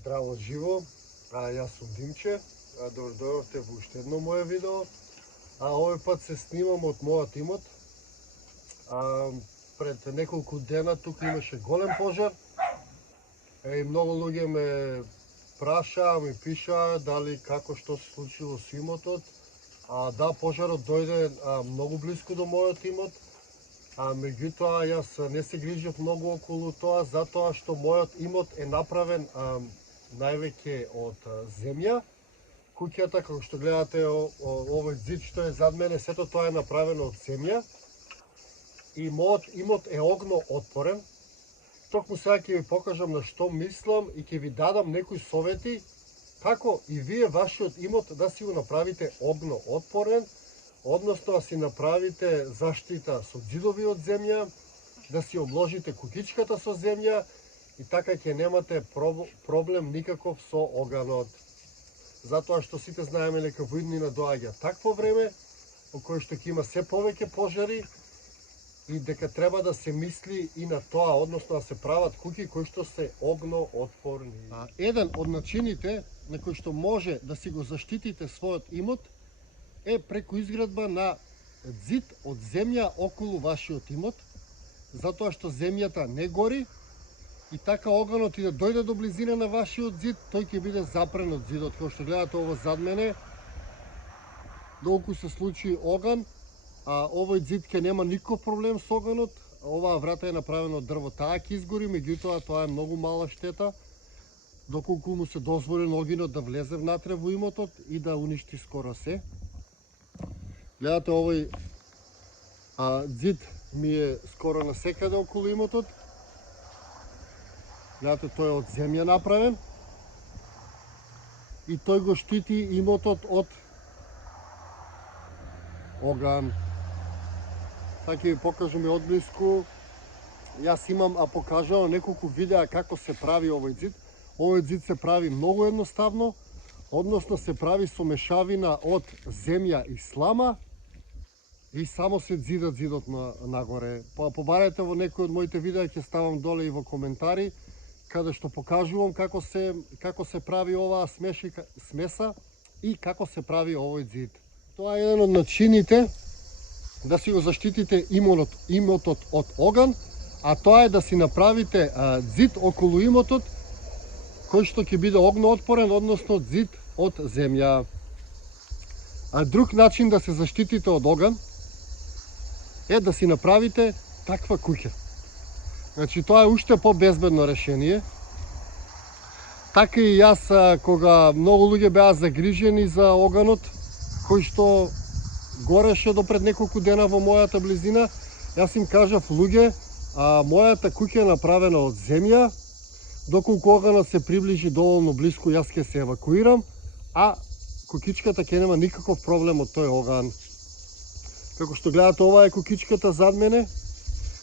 Здраво живо, јас сум Димче, добро дојдовте во уште едно моје видео. Овој пат се снимам од мојот имот. Пред неколку дена тука имаше голем пожар. И многу луѓе ме прашаа, ми пишаа дали како што се случило со имотот. Да, пожарот дојде многу близко до мојот имот. Меѓутоа, јас не се грижев многу околу тоа, затоа што мојот имот е направен највеќе од земја. Куќата, како што гледате, овој зид што е зад мене, сето тоа е направено од земја. И мојот имот е огно отпорен. Токму сега ќе ви покажам на што мислам и ќе ви дадам некои совети како и вие вашиот имот да си го направите огно отпорен, односно да си направите заштита со ѕидови од земја, да си обложите куќичката со земја и така ќе немате проблем никаков со оганот. Затоа што сите знаеме дека во иднина доаѓа такво време во кое што ќе има се повеќе пожари и дека треба да се мисли и на тоа, односно да се прават куќи кои што се огно отпорни. Еден од начините на кој што може да си го заштитите својот имот е преку изградба на зид од земја околу вашиот имот, затоа што земјата не гори и така оганот и да дојде до близина на вашиот зид, тој ќе биде запрен од зидот. Како што гледате ово зад мене, доколку се случи оган, овој зид ќе нема никаков проблем со оганот. Оваа врата е направена од дрво, таа ќе изгори, меѓутоа тоа е многу мала штета, доколку му се дозволи на огинот да влезе внатре во имотот и да уништи скоро се. Гледате, овој зид ми е скоро насекаде околу имотот. Гледате, тој е од земја направен. И тој го штити имотот од оган. Сега ќе ви покажам и одблиску. Јас имам покажувам неколку видеа како се прави овој зид. Овој зид се прави многу едноставно, односно се прави со мешавина од земја и слама и само се зидот нагоре. Побарајте во некој од моите видеа, ќе ставам доле и во коментари, каде што покажувам како се прави оваа смеса и како се прави овој зид. Тоа е еден од начините да си го заштитите имотот од оган, а тоа е да си направите зид околу имотот кој што ќе биде огно отпорен, односно зид од земја. Друг начин да се заштитите од оган е да си направите таква куќа. Значи, тоа е уште по-безбедно решение. Така и јас, кога многу луѓе беа загрижени за оганот, кој што гореше до пред неколку дена во мојата близина, јас им кажав: луѓе, мојата куќа е направена од земја, доколку оганот се приближи доволно близко, јас ќе се евакуирам, а куќичката ќе нема никаков проблем од тој оган. Како што гледате, ова е куќичката зад мене.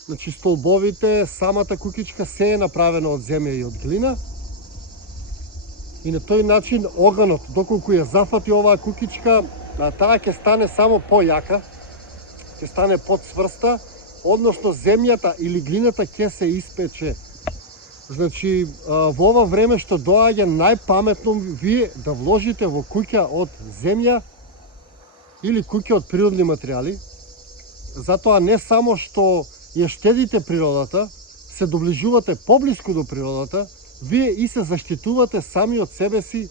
Значи, столбовите, самата куќичка се е направена од земја и од глина. И на тој начин оганот, доколку ја зафати оваа куќичка, таа ќе стане само појака, ќе стане подсврста, односно земјата или глината ќе се испече. Значи, во ова време што доаѓа, најпаметно вие да вложите во куќа од земја или куќа од природни материјали. Затоа не само што ја штедите природата, се доближувате поблиску до природата, вие и се заштитувате сами од себе си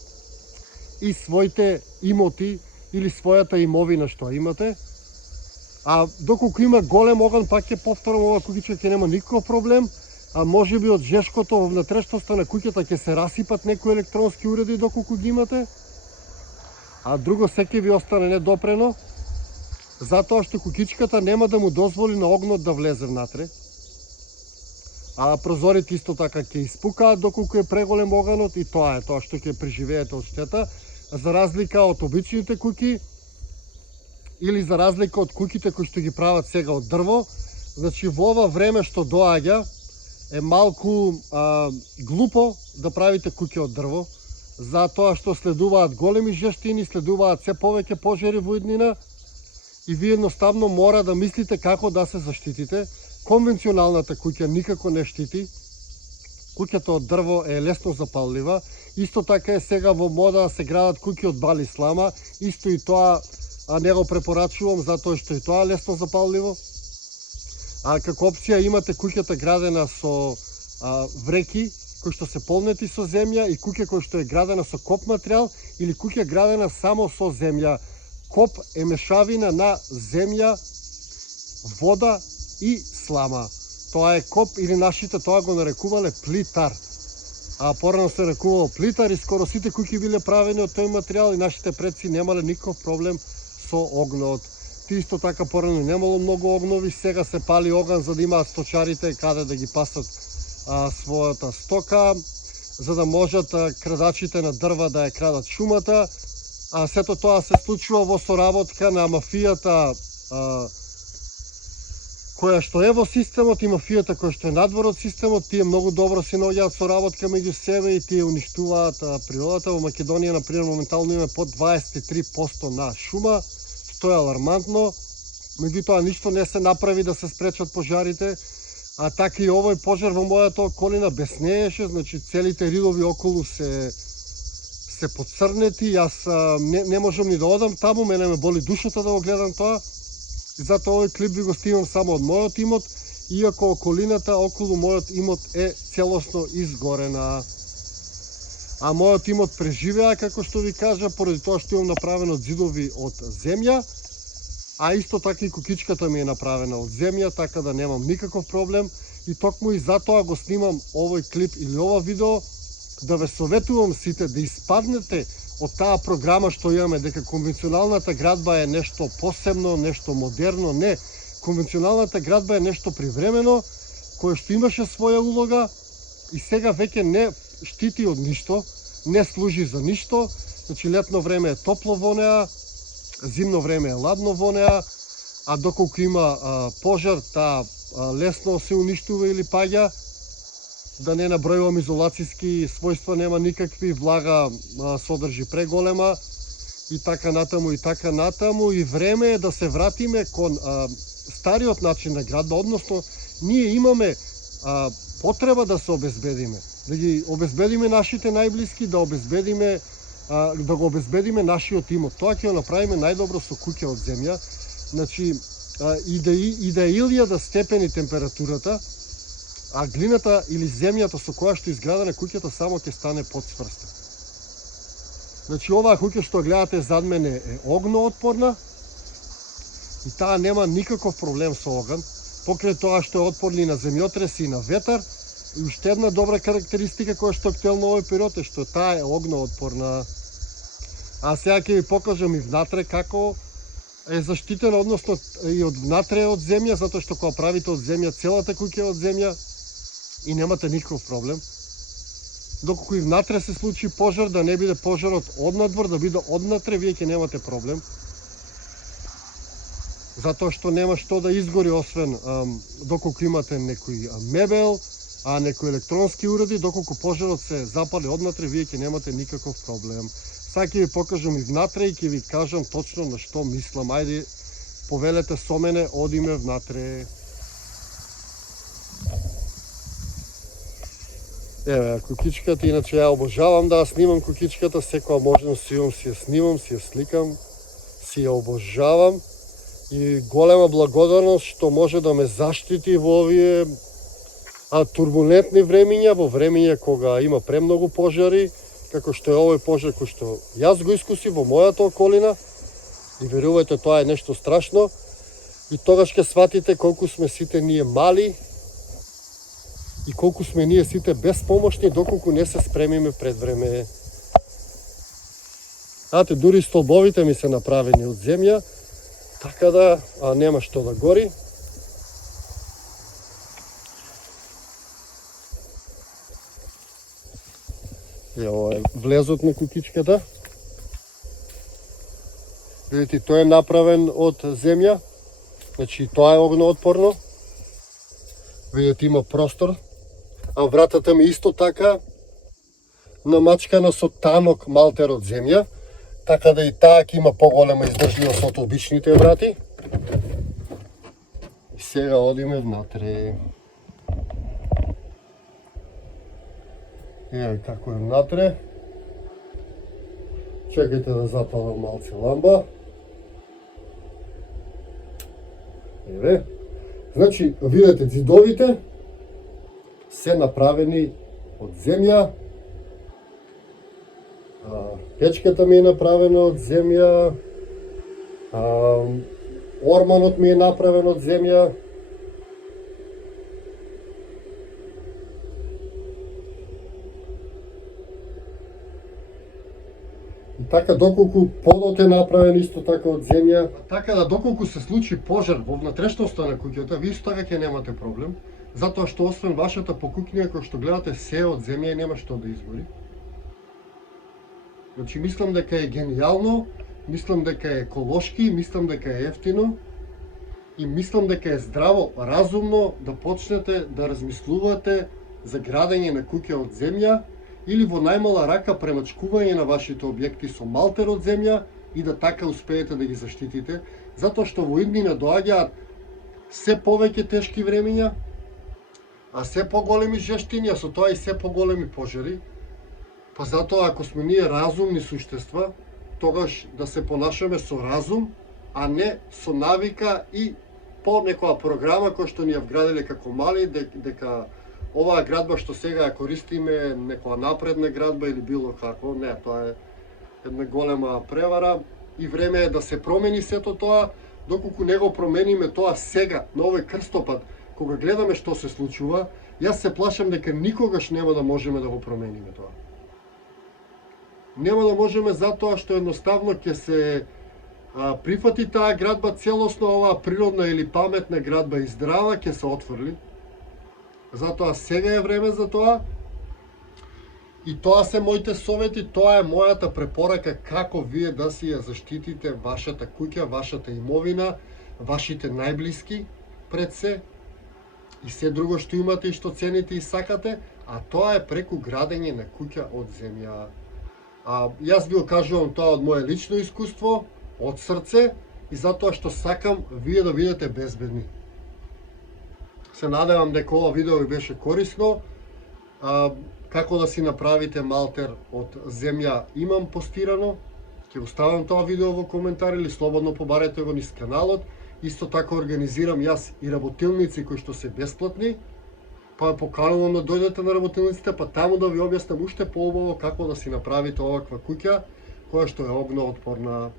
и своите имоти или својата имовина што имате. Доколку има голем оган, пак ќе повторам, ова куќичка ќе нема никаков проблем. Може би од жешкото во внатрешноста на куќата ќе се расипат некои електронски уреди доколку ги имате. Друго се ќе ви остане недопрено, затоа што куќичката нема да му дозволи на огнот да влезе внатре. Прозорите исто така ќе испукаат доколку е преголем оганот и тоа е тоа што ќе преживеете од штета, за разлика од обичните куќи или за разлика од куќите кои што ги прават сега од дрво. Значи, во ова време што доаѓа е малку глупо да правите куќа од дрво, затоа што следуваат големи жештини, следуваат се повеќе пожари во иднина и вие едноставно мора да мислите како да се заштитите. Конвенционалната куќа никако не штити, Куќата од дрво е лесно запаллива. Исто така е сега во мода да се градат куќи од бали слама. Исто и тоа не го препорачувам, затоа што и тоа е лесно запалливо. А како опција имате куќата градена со вреки, кои што се полнети со земја, и куќа која што е градена со коп материјал, или куќа градена само со земја. Коп е мешавина на земја, вода и слама. Тоа е коп, или нашите тоа го нарекувале плитар. А порано се нарекувало плитар и скоро сите куќи биле правени од тој материјал и нашите предци немале никаков проблем со огнот. Ти исто така порано немало многу огнови, сега се пали оган за да имаат сточарите каде да ги пасат својата стока, за да можат крадачите на дрва да ја крадат шумата. А сето тоа се случува во соработка на мафијата која што е во системот и мафијата која што е надвор од системот. Тие многу добро се наоѓаат соработка меѓу себе и тие уништуваат природата. Во Македонија, например, моментално има под 23% на шума, што е алармантно. Меѓутоа ништо не се направи да се спречат пожарите. А така и овој пожар во мојата околина беснееше, значи целите ридови околу се поцрнети. Јас не можам ни да одам таму, мене ме боли душата да го гледам тоа. И затоа овој клип ви го снимам само од мојот имот, иако околината околу мојот имот е целосно изгорена. А мојот имот преживеа, како што ви кажа, поради тоа што имам направено зидови од земја. А исто така и кукичката ми е направена од земја, така да немам никаков проблем. И токму и затоа го снимам овој клип или ова видео, да ве советувам сите да испаднете од таа програма што имаме, дека конвенционалната градба е нешто посебно, нешто модерно. Не, конвенционалната градба е нешто привремено, кое што имаше своја улога и сега веќе не штити од ништо, не служи за ништо. Значи летно време е топло во неа, зимно време е ладно во неа, а доколку има пожар, таа лесно се уништува или паѓа. Да не набројувам изолацијски својства, нема никакви, влага содржи преголема и така натаму и така натаму. И време е да се вратиме кон стариот начин на градба, односно ние имаме потреба да се обезбедиме, да ги обезбедиме нашите најблиски, да го обезбедиме нашиот имот. Тоа ќе го направиме најдобро со куќа од земја. Значи, и да е 1000 степени температурата, а глината или земјата со која што изградена куќата само ќе стане подсврста. Значи, оваа куќа што гледате зад мене е огноотпорна и таа нема никаков проблем со оган, покрај тоа што е отпорна и на земјотреси и на ветар. И уште една добра карактеристика која што актуелна овој период е што таа е огноотпорна. А сега ќе ви покажам и внатре како е заштитена, односно и од внатре од земја, затоа што кога правите од земја, целата куќа е од земја и немате никаков проблем. Доколку и внатре се случи пожар, да не биде пожарот однадвор, да биде однатре, вие ќе немате проблем. Затоа што нема што да изгори, освен доколку имате некој мебел, некои електронски уреди, доколку пожарот се запали однатре, вие ќе немате никаков проблем. Сега ќе ви покажам и внатре и ќе ви кажам точно на што мислам. Ајде, повелете со мене, одиме внатре. Еве, кукичката, иначе ја обожавам да ја снимам кукичката, секоја можам си ја снимам, си ја сликам, си ја обожавам. И голема благодарност што може да ме заштити во овие турбулентни времиња, во времиња кога има премногу пожари, како што е овој пожар кој што јас го искуси во мојата околина. И верувајте, тоа е нешто страшно. И тогаш ќе сватите колку сме сите ние мали и колку сме ние сите безпомошни доколку не се спремиме пред време. Знаете, дури столбовите ми се направени од земја, така да нема што да гори. Ево е влезот на кукичката. Видите, тој е направен од земја. Значи, тоа е огноотпорно. Видите, има простор. А вратата ми исто така намачкана со танок малтер од земја. Така да и таа ќе има поголема издржливост од обичните врати. И сега одиме внатре. Еве како е внатре. Чекајте да запалам малце ламба. Еве. Значи, видете, ѕидовите се направени од земја. Печката ми е направена од земја. Орманот ми е направен од земја. И така доколку подот е направен исто така од земја, така да доколку се случи пожар во внатрешноста на куќата, ви исто така ќе немате проблем, затоа што освен вашата покукња кој што гледате се од земја и нема што да изгори. Значи мислам дека е генијално, мислам дека е еколошки, мислам дека е ефтино и мислам дека е здраво, разумно да почнете да размислувате за градење на куќа од земја или во најмала рака премачкување на вашите објекти со малтер од земја и да така успеете да ги заштитите, затоа што во иднина доаѓаат се повеќе тешки времиња, а се поголеми жештини, а со тоа и се поголеми пожари. Па затоа ако сме ние разумни суштества, тогаш да се понашаме со разум, а не со навика и по некоја програма која што ни ја вградиле како мали, дека оваа градба што сега ја користиме некоја напредна градба или било како, не, тоа е една голема превара и време е да се промени сето тоа, доколку не го промениме тоа сега, на овој крстопат, кога гледаме што се случува, јас се плашам дека никогаш нема да можеме да го промениме тоа. Нема да можеме затоа што едноставно ќе се прифати таа градба целосно, оваа природна или паметна градба и здрава ќе се отфрли. Затоа сега е време за тоа. И тоа се моите совети, тоа е мојата препорака како вие да си ја заштитите вашата куќа, вашата имовина, вашите најблиски пред се и се друго што имате и што цените и сакате, а тоа е преку градење на куќа од земја. Јас ви го кажувам тоа од моје лично искуство, од срце и затоа што сакам вие да бидете безбедни. Се надевам дека ова видео ви беше корисно. Како да си направите малтер од земја имам постирано. Ќе оставам тоа видео во коментар или слободно побарете го низ каналот. Исто така организирам јас и работилници кои што се бесплатни. Па поканувам да дојдете на работилниците, па таму да ви објаснам уште поубаво како да си направите оваква куќа, која што е огнеотпорна.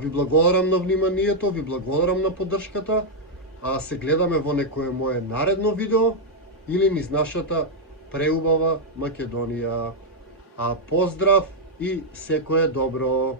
Ви благодарам на вниманието, ви благодарам на поддршката, се гледаме во некое мое наредно видео или низ нашата преубава Македонија. Поздрав и секое добро!